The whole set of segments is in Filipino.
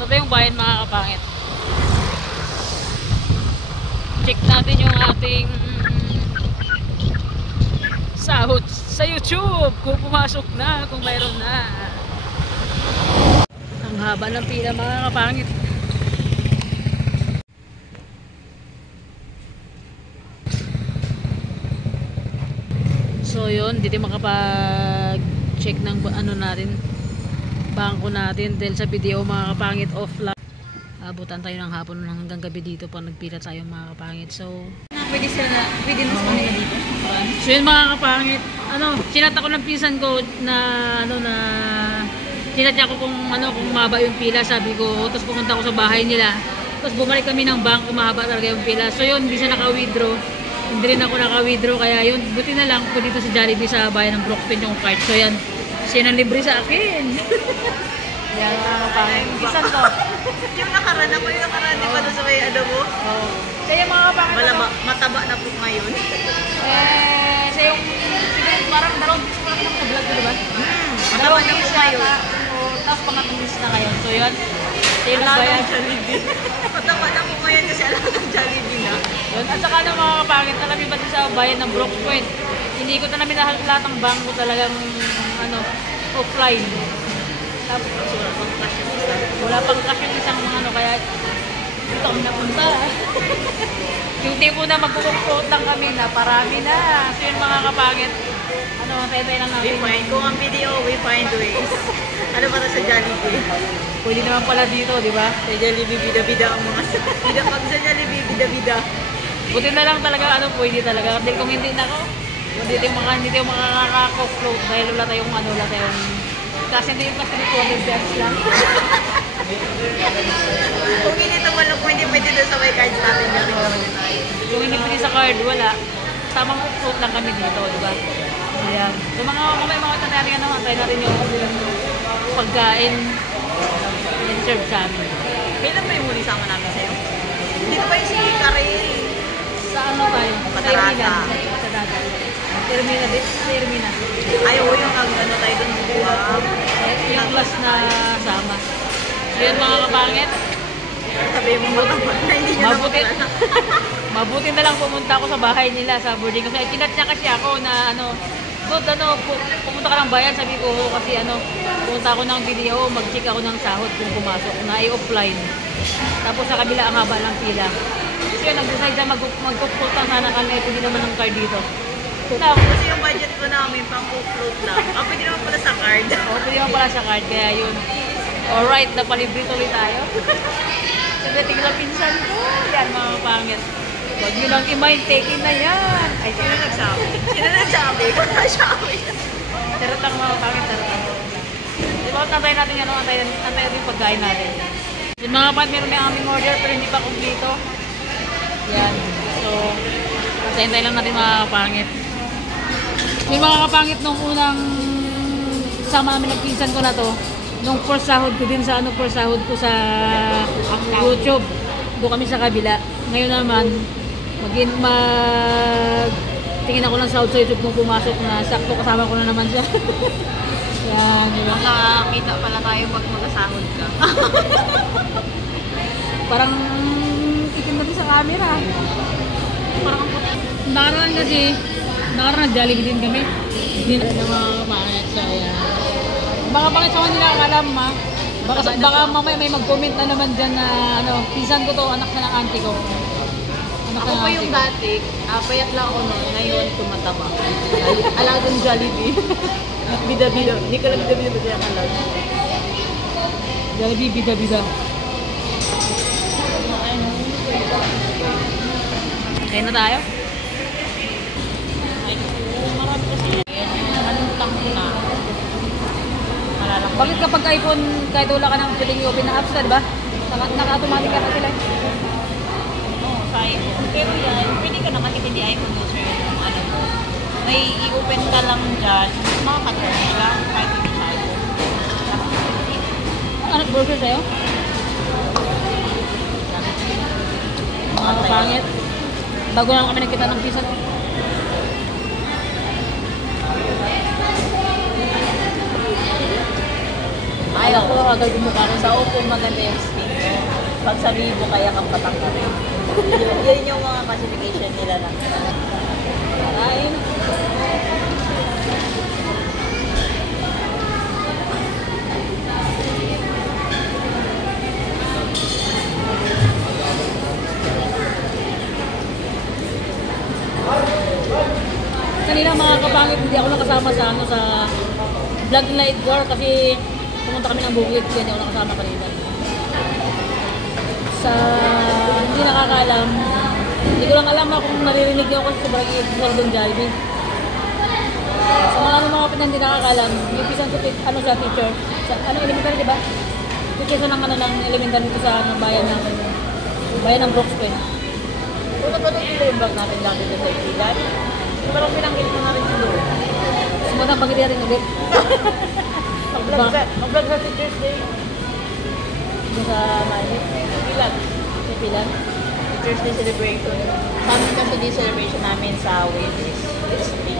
Ito yung bayan mga kapangit. Check natin yung ating sahod sa YouTube kung pumasok na, kung mayroon na. Ang haba ng pila mga kapangit. So yun, hindi makapag-check ng ano natin, bangko natin dahil sa video mga kapangit offline. Abutan tayo ng hapon hanggang gabi dito pag nagpila tayo mga kapangit. So pwede na sa kanila dito. so yun mga kapangit, sinat ako ng pinsan ko na sinat niya ako kung mahaba yung pila, sabi ko, tapos pumunta ako sa bahay nila, tapos bumalik kami ng bangko, mahaba talaga yung pila. So yun, hindi siya naka-withdraw, hindi rin ako naka-withdraw, kaya yun, buti na lang po dito sa Jollibee sa bayan ng Brooklyn yung card. So yan, siya libre sa akin. Yan mga kapangit, pinsan ko. Yung nakaraan ako, yung nakaraan di ba doon sa may ano mo? Oo. Kaya mga kapangit, mataba na po ngayon. siya yung, parang dalawang bis ko lang yung vlog ko, diba? Mataba na po ngayon. Tapos pangatong na ngayon. So yun, sale Wala ba yan? ng Jollibee. Mataba na po ngayon kasi alam ng Jollibee na. Yun. At saka ng mga kapangit, alam ba sa bayan ng Brooks Point, hindi ko na namin lahat ng bangko talagang offline. Tapos wala pang cash yung isang kaya dito kami napunta. Yung tipo na magkukumpot lang kami na parami na. So yun mga kapangit, tayo lang natin. We find, kung ang video, we find ways. Ano ba na sa Jollibee? Pwede naman pala dito, di ba? Sa Jollibee, bida-bida ang mga pag sa Jollibee, bida-bida. Buti na lang talaga, pwede talaga. Kasi kung hindi na ako, hindi tayo makaka-float dahil wala tayong kasi hindi yung kasi dito, reserves lang. Kung hindi naman kung hindi pwede doon sa may cards natin, gawin naman yun tayo. Kung hindi pwede sa card, wala. Tamang float lang kami dito, di ba? Ayan. So mga tanari naman, tayo natin yung pagkain in-serve sa amin. Kailan ba yung muli sama namin sa'yo? Dito pa yung si Karel. Sa tayo? Patarata. Sa dagat. Termina. Ayaw yung tayo doon buwag. Yung last na sama. So yan mga kapangit. Sabi mo matapag na hindi nyo na Mabuti na lang pumunta ako sa bahay nila sa boarding. Kasi tinat niya kasi ako na pumunta ka ng bayan. Sabi ko kasi pumunta ako ng video, mag-check ako ng sahod kung pumasok na i-offline. Tapos sa kabila ang haba ng pila. So yun, nag-decide na mag-float sana kami. Pwede naman ng card dito. Kasi yung budget ko namin pang float lang. Pwede naman pala sa card. Pwede naman pala sa card. Kaya yun. Alright, napalibre tuloy tayo. Sabi, tingnan pinsan ko. Yan mga pangit. Huwag nyo lang i-mind, take in na yan. Ay, sino nagsabi? Sino nagsabi? Kung nagsabi. Charot lang mga pangit, charot lang. Diba, antayin natin antayin natin yung pagkain natin. Yung mga pangit, meron may aming order pero hindi pa kumpleto. Yan. So, antayin lang natin mga pangit. Yung mga kapangit nung unang sama namin nagpinsan ko na to, nung first sahod ko din sa first sahod ko sa YouTube, doon kami sa kabila. Ngayon naman, tingin ako ng sahod sa YouTube kung pumasok na, sakto kasama ko na naman siya. Yan, diba? Makakita pala tayo pag magkasahod ka. Parang itim natin sa camera. Parang nakaraan kasi, nag-Jollibee din kami. Hindi na mga kapangit siya. Baka pangit sa kanila ang alam baka mamaya may mag-comment na naman dyan na pinsan ko to, anak na ng auntie ko. Ako pa yung dati, payat lang ako noon, ngayon tumataba. Alagang Jollibee. Bida-bida. Hindi ka lang bida-bida ba kaya alag? Jollibee, bida-bida. Kaya na tayo? Marami kasi anong tangko na. Bakit kapag iPhone, kahit wala ka nang pwedeng i-open na apps ka, diba? Naka-automatic ka na sila. Oo, sa iPhone. Pero yan, pwede ka naman if hindi iPhone user yung may i-open ka lang dyan, makakatulong sila kahit hindi sa iPhone. Ano, burger sa'yo? Mga kapangit. Bago lang kami nagkita ng pizza. Ay, ako agad yung mukha ko. Sa upo maganda yung skin mo. Pag sa libo, kaya kang patangka rin. Yun yung mga classification nila na. Kain. Kanina mga kapangit, hindi ako nakasama sa ano sa vlog nila Edgar kasi pumunta kami ng Bukid, kaya hindi ako nakasama kanina. Sa hindi nakakaalam, hindi ko lang alam kung naririnig niyo ako kasi sobrang Edgar doon driving. Sa mga kapit na hindi nakakaalam, yung pisan ko ano sa teacher, sa ano elementary di ba? Teacher ng ano ng elementary dito sa ano, bayan ng Brooks Point. Kung napanood nila yung vlog natin lang dito sa Ipilan, parang pinanggit mo na rin yung doon. Sumunod pag hindi rin ulit. Mag-vlog sa Teacher's Day. Doon sa Manit. Ipilan. Sa Pilan. Teacher's Day celebration. Sa amin kasi di celebration namin sa Wales is free.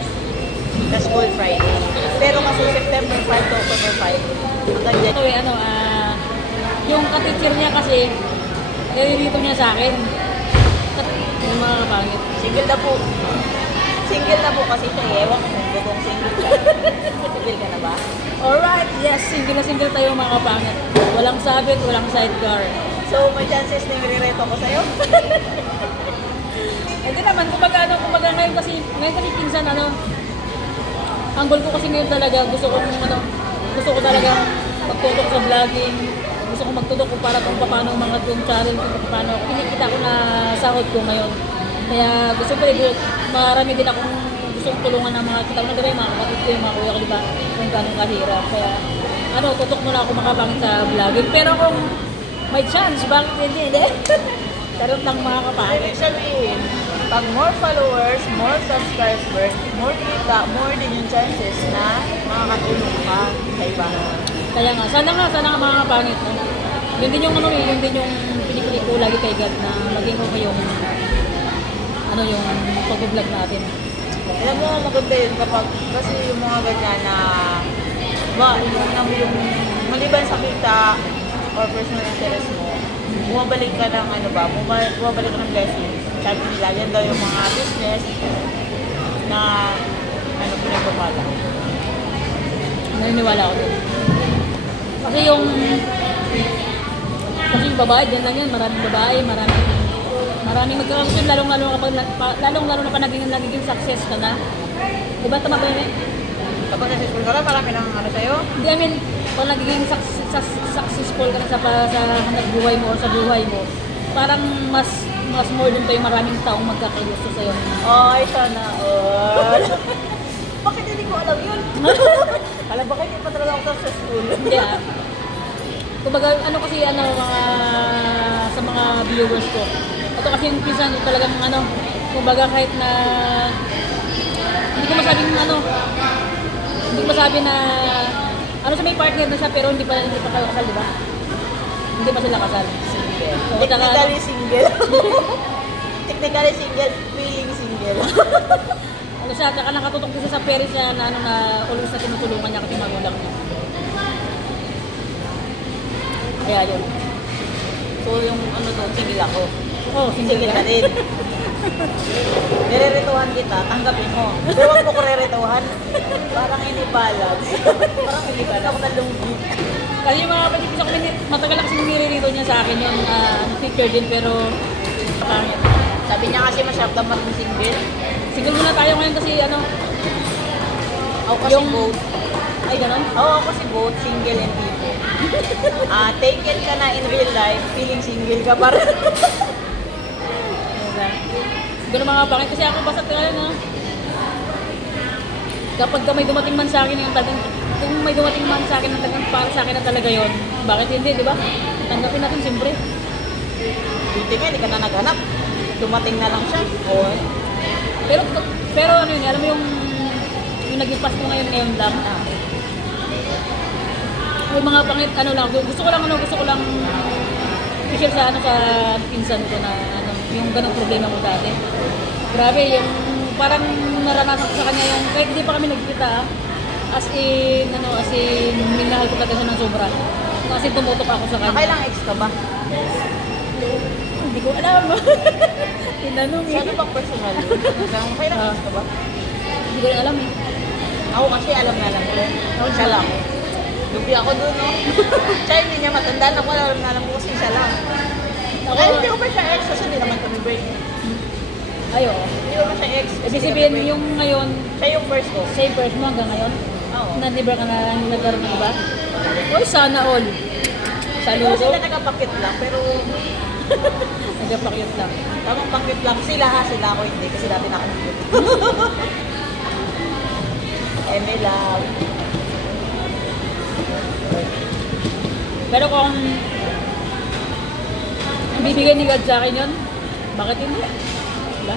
Sa school Friday. Pero kasi September 5 to October 5. Hanggang dyan. Ito ano, yung ka-teacher niya kasi, nililito niya sa akin. Yung mga kapangit. Single na po. Single na po kasi siya. Ewan ko kung single ka. Single ka na ba? Alright, yes, single na single tayo mga kapangit. Walang sabit, walang sidecar. So, may chances na nire-reto ko sa'yo? Hindi naman, kumbaga ngayon kasi pinsan ang goal ko kasi ngayon talaga, gusto ko talaga magtutok sa vlogging, gusto ko magtutok kung paano mga yung channel ko, kung paano, kinikita ko na sahod ko ngayon. Kaya gusto ko rin, marami din akong gustong tulungan ng mga kita ko na diba yung mga kapatid ko, yung mga kuya ko diba, kung gano'ng kahirap. Kaya tutok muna ako makapangit sa vlogging. Pero kung may chance, bakit hindi? Charot lang mga kapangit. Ibig sabihin, pag more followers, more subscribers, more kita, more din yung chances na makakatulong ka sa iba. Kaya nga, sana nga mga kapangit. No? Yun din yung pinipili ko lagi kay God na maging okay yung yung pag-vlog natin. Alam mo, maganda yun kapag kasi yung mga ganyan na yung maliban sa kita or personal interest mo, bumabalik ka ng bumabalik ka ng blessings. Sabi nila, yan daw yung mga business na pinagpapala. Naniniwala ako din. Kasi yung babae, dyan lang yan, maraming babae, maraming magkakaroon, lalong-lalo na pa nagiging success ka na. Diba tama ba yun eh? Kapag successful ka na, marami nang sa'yo? Hindi, I mean, kung nagiging successful ka na sa hanap buhay mo o sa buhay mo, parang mas more din pa yung maraming taong magkakagusto sa'yo. Ay, sana all. Bakit hindi ko alam yun? Alam ba hindi pa talaga ako successful? Hindi Kumbaga, kasi sa mga viewers ko. Ito kasi yung pinsan talagang kumbaga kahit na hindi ko masabi na sa may partner na siya pero hindi pa kayo kasal, di ba? Hindi pa sila kasal. Single. So, Technically single. Technically single, feeling single. Siya, nakatutok din siya sa parents niya na always na tinutulungan niya kasi magulang niya. Kaya yun. So yung single ako. Oh, Single ka din. Nirerituhan kita, tanggapin mo. Pero huwag mo ko rerituhan. Parang hindi balance. Parang hindi balance. Ako nalunggi. Kasi yung mga kapatid ko matagal na kasi nire-rito niya sa akin yung teacher din pero pangit. Sabi niya kasi masarap daw maging single. Single muna tayo ngayon kasi Ako kasi both. Ay, ganon? Oo, ako kasi both single and people. Taken ka na in real life, feeling single ka pa rin. Ganun mga pangit. Kasi ako basta ngayon kapag may dumating man sa akin yung kung may dumating man sa akin para sa akin na talaga yon, bakit hindi, di ba? Tanggapin natin siyempre. Buti nga, hindi ka na naghanap. Dumating na lang siya. Oo. Pero yun, alam mo yung nag-pass ko ngayon lang. Yung mga pangit, gusto ko lang i-share sa pinsan ko na yung ganong problema mo dati. Grabe, yung parang naranasan ko sa kanya yung, kahit hindi pa kami nagkita, as in, minahal ko talaga siya ng sobra. Kasi tumutok ako sa kanya. Nakailang ex ka ba? Hindi ko alam. Tinanong eh. Saan bang personal? Nakailang ex ka ba? Hindi ko rin alam eh. Ako kasi alam na lang ko. Siya lang. Lupi ako doon, no? Siya hindi niya matanda na ko. Alam na lang ko kasi siya lang. Kaya hindi ko pa siya ex kasi hindi naman kami break. Ay, oo. Hindi ko pa siya ex. kasi Ibig hindi sabihin kami break. yung ngayon, Siya yung first ko. same person mo hanggang ngayon? Oo. Na-never ka na nagkaroon ng iba? Uy, sana all. Pero Saludo. sila nagpapakit lang. Pero Nagpapakyut lang. tamang pakit lang. Sila ha, sila ako hindi. Kasi dati nakakit. Eme lang. Pero kung bibigay ni God sa akin yun, bakit hindi? Diba?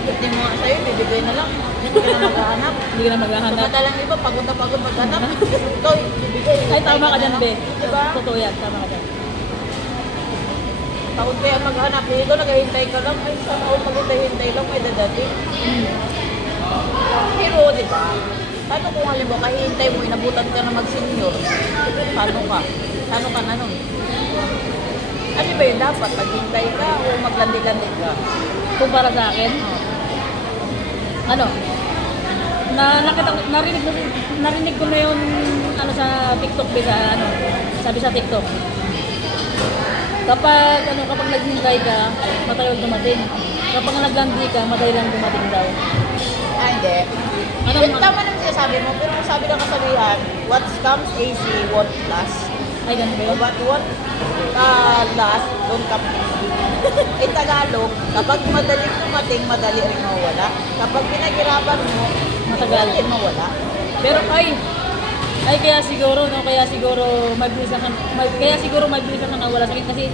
Hindi mo nga sa'yo, bibigay na lang. Hindi ka na maghahanap. Hindi ka na maghahanap. Madalang iba, pagod na pagod maghanap. Ito, bibigay. Ay, tama ka dyan, Be. Diba? Totoo yan, tama ka dyan. Pagod kaya maghanap. Dito, naghahintay ka lang. Ay, sana all maghintay-hintay lang, may dadating. Pero, di ba? Paano kung halimbawa, kahihintay mo, inabutan ka na mag-senior? Paano ka? Paano ka na nun? Ano ba yun dapat? Maghintay ka o maglandi-landi ka? Kung para sa akin, ano, narinig ko na yung ano sa TikTok, sa sabi sa TikTok. Kapag naghintay ka, matagal dumating. Kapag naglandi ka, madali lang dumating daw. Ah, hindi. Ano Yun, mga- tama naman sinasabi mo, pero kung sabi ng kasabihan, what comes easy won't last. Ay, ganun ba yun? But what last don't come easy. In Tagalog, kapag madaling dumating, madali rin mawala. Kapag pinaghirapan mo, Matagal. hindi mawala. Pero kaya siguro mabilis lang nawala sa akin kasi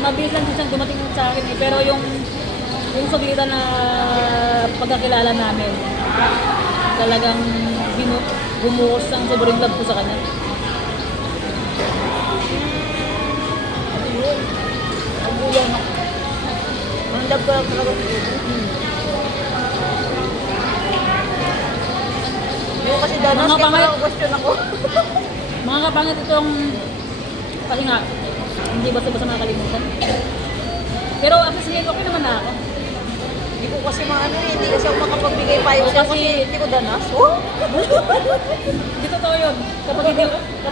mabilis lang siyang dumating sa akin eh. Pero yung sabitan na pagkakilala namin, talagang bumuhos ang sobrang love ko sa kanya. Ano yun? Ang buyan ako. Mandab ko lang talaga. Yung kasi danas, Mga kaya pangit. parang question ako. Mga kapangit itong, kasi nga, hindi basta-basta makakalimutan. Pero ako sige, okay naman na ako. Hindi ko kasi hindi kasi ako makapagbigay payo Oo, sa'yo kasi- kasi hindi ko danas. Oh? Hindi totoo yun. Kapag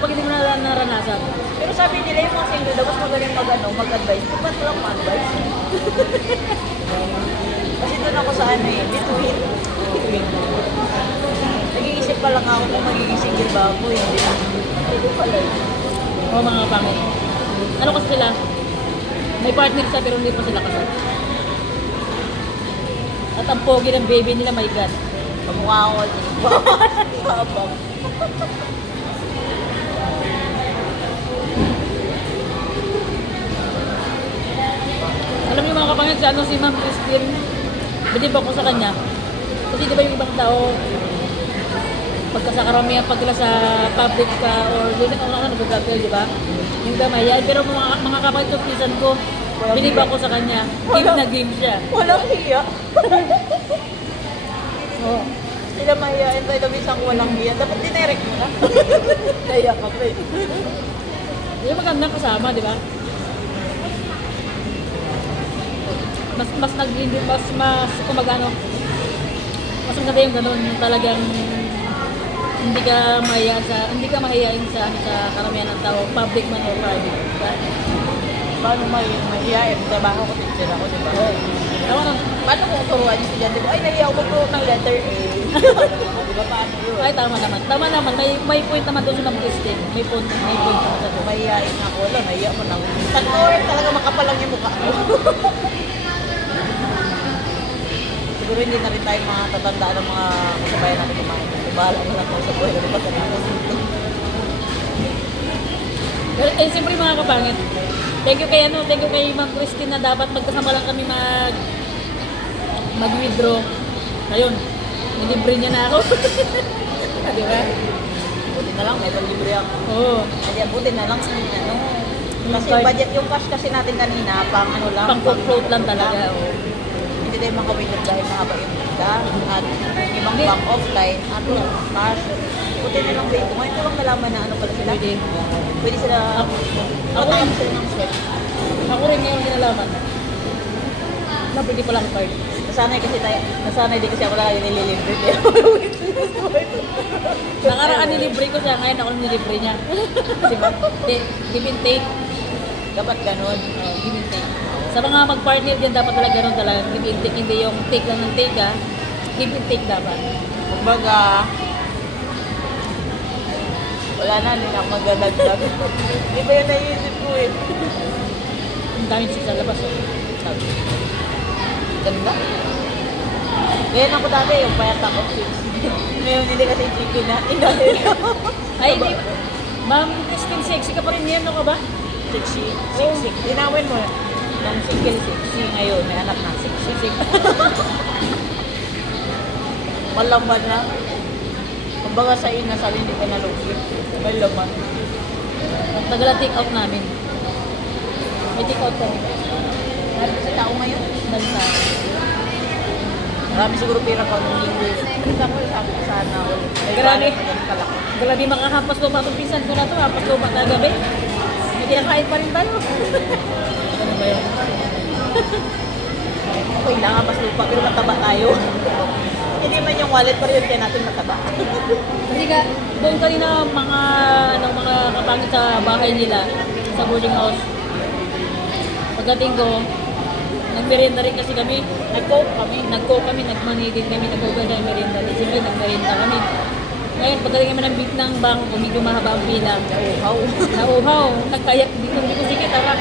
hindi mo naranasan. Pero sabi nila yung mga single daw, mas magaling mag-advise. Ba't lang ma-advise? Kasi doon ako sa between. Nag-iisip pa lang ako kung magiging single ba ako, hindi na. Hindi ko pala yun. O mga kapangit. Ano kasi sila? May partner siya pero hindi pa sila kasal. At ang pogi ng baby nila, my God. Pamukha ako. Habang. Alam niyo mga kapangit, si Ma'am Christine, bilib ako sa kanya. Kasi di ba yung ibang tao, pagka sa karamihan, pagka sa public ka, or doon ako nag-vlog kayo, di ba? Yung gamay yan. Pero mga kapangit, yung pisan ko, bilib ako sa kanya. Game na game siya. Walang hiya. Oo. Sila mahiyain tayo na minsan kung walang hiya. Dapat dinirect mo na. Kaya ka pa eh. Yung magandang kasama, di ba? Mas mas maganda yung ganun, yung talagang hindi ka mahihain sa karamihan ng tao, public man or private, diba? Paano mahiyain? Trabaho ko, teacher ako, di ba? Tama na. Paano kung turuan yung estudyante mo? Ay, nahiya ako magturo ng letter A. Di ba paano yun? Ay, tama naman. Tama naman. May point naman doon sa Ma'am Christine. May point naman sa doon. Mahiyain ako. Wala, nahiya ko na. Tatlo talaga makapalang yung mukha ko. Siguro hindi na rin tayo mga tatandaan ng mga kasabayan natin kumain. Bahala mo lang sa buhay na pagkatapos. Pero, siyempre mga kapangit, thank you kay Ma'am Christine na dapat magkasama lang kami mag-withdraw. Ayun, nilibre niya na ako. Di ba? Buti na lang, may libre ako. Oo. Hindi, buti na lang. Kasi Yung budget, yung cash kasi natin kanina, pang Pang-float lang talaga. Oo. Hindi tayo makawinod dahil mahaba yung Gcash at ibang bank offline at cash. Puti na lang dito. Ngayon ko lang nalaman na ano pala sila. Pwede sila matawag sila ng swipe. Ako rin ngayon dinalaman. Na pwede palang card. Nasanay din kasi ako lang nililibre. Nakaraan nilibre ko siya, ngayon ako nilibre niya. Diba? Give and take. Dapat ganun. Give and take. Sa mga mag-partner dyan, dapat talaga ganun talaga. Give and take, hindi yung take lang ng take ha. Give and take dapat. Kumbaga, wala na, hindi na ako magdadagdag. Iba yung naiisip ko eh. Ang daming chicks sa labas. Sabi. Ganda. Ngayon ako dati yung payat ako chicks. Ngayon hindi kasi chicken na inahil. Ay, hindi. Ma'am, still sexy ka pa rin yan, no ka ba? Sexy. Sexy. Linawin mo. Nung single sexy ngayon, may anak na sexy. Malaman na. Kumbaga sa ina, sabi hindi ka nalugit. May laman. Ang tagal ang take out namin. May take out kami. Marami sa tao ngayon. Malta. Marami siguro pira ka nung linggo. Kita ko sabi ko sana. Grabe. Kalaki. Grabe makahampas lupa itong pinsan ko na ito. Hampas lupa na gabi. May kinakain pa rin tayo. Ano ba yun? Okay lang, mas lupa, pero mataba tayo. Hindi man yung wallet pa rin kaya natin mataba. Kasi ka, doon kanina mga kapangit sa bahay nila, sa boarding house. Pagdating ko, nag-merienda rin kasi kami. Nag-coke kami. Nag-coke kami, nag-manigin kami, nag-coke sa merienda. Siyempre, nag-merienda kami. Ngayon, pagdating kami ng ng bangko, medyo mahaba ang pila. Nauhaw. Nagkayak, hindi ko sikit, harap.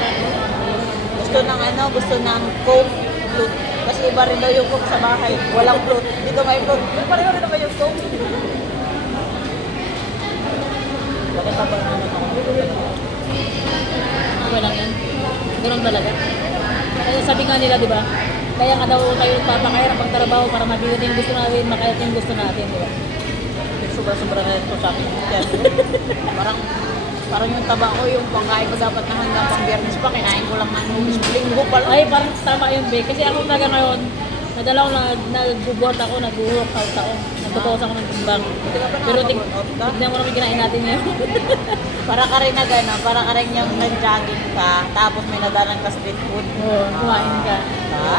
Gusto ng coke, fruit. Kasi iba rin daw yung coke sa bahay. Walang fruit. Dito may fruit. Pero pareho rin naman yung coke. Bakit pa ba naman ako? Walang yan. Ganun talaga. Kaya sabi nga nila, di ba? Kaya nga daw tayo papakahirap ang trabaho para mabigot yung gusto natin, makayat yung gusto natin, di ba? Sobra-sobra na ito sa akin. Parang yung taba ko, yung pangkain ko dapat na hanggang pang biyernes pa, kinain ko lang ng linggo pa lang. Ay, parang tama yung be. Kasi ako talaga ngayon, nadala ko, nag-workout ako, nag-workout ako. Nagtutuwas ako ng timbang. Pero tignan mo naman kinain natin ngayon. Para ka rin na gano'n, para ka rin yung nag-jogging ka, tapos may nadalang ka street food. Oo, kumain ka. Ha?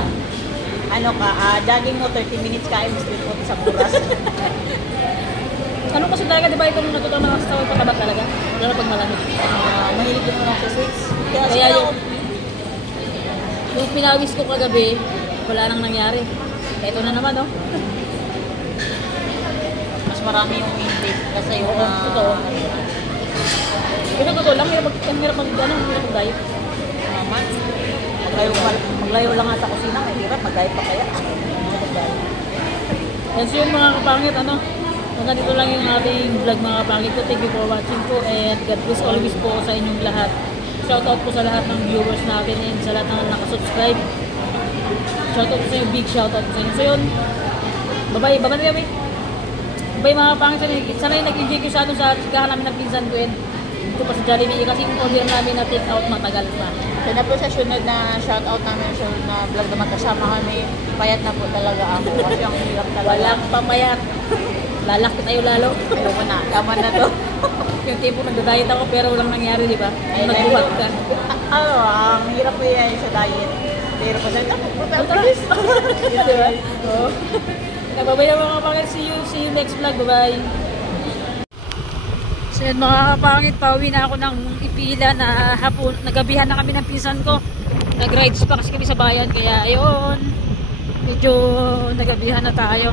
Ano ka, jogging mo 30 minutes kain mo street food sa oras. Ano kasi talaga, di ba itong natutuwa na sa pataba talaga? Lalo pag malamig. Mahilig mo lang sa sweets. Kaya yung pinawis ko kagabi, wala nang nangyari. Kaya ito na naman, oh. Mas marami yung intake kasi yung totoo. Pero totoo lang, hirap mag-diet. Naman. Maglayo lang nga sa kusina, mahirap. Mag-diet pa kaya. Yan so yung mga kapangit, ano? Hanggang dito lang yung ating vlog mga kapangit ko. Thank you for watching po and God bless always po sa inyong lahat. Shoutout po sa lahat ng viewers natin and sa lahat ng nakasubscribe. Shoutout po sa inyo, big shoutout po sa inyo. So yun, bye-bye. Bye-bye na kami. Bye mga kapangit. Sana yung nag-enjoy ko sa chikahan namin ng pinsan ko and ito pa sa Jollibee kasi yung order namin na take out matagal pa. Kaya po sa sunod na shoutout namin sa na vlog na magkasama kami, payat na po talaga ako kasi ang hirap talaga. Walang papayat. Lalaki tayo lalo. Ayoko na, tama na to. Yung tipo nagda-diet ako pero walang nangyari, di ba? Nagbuhat ka. Ang hirap po yan sa diet. Pero pa sa'yo, please. Di ba? Oo. Bye-bye na mga kapangit. See you next vlog. Bye-bye. So yun mga kapangit, pauwi na ako ng ipila na hapon. Nagabihan na kami ng pinsan ko. Nag-rides pa kasi kami sa bayan. Kaya ayun, medyo nagabihan na tayo.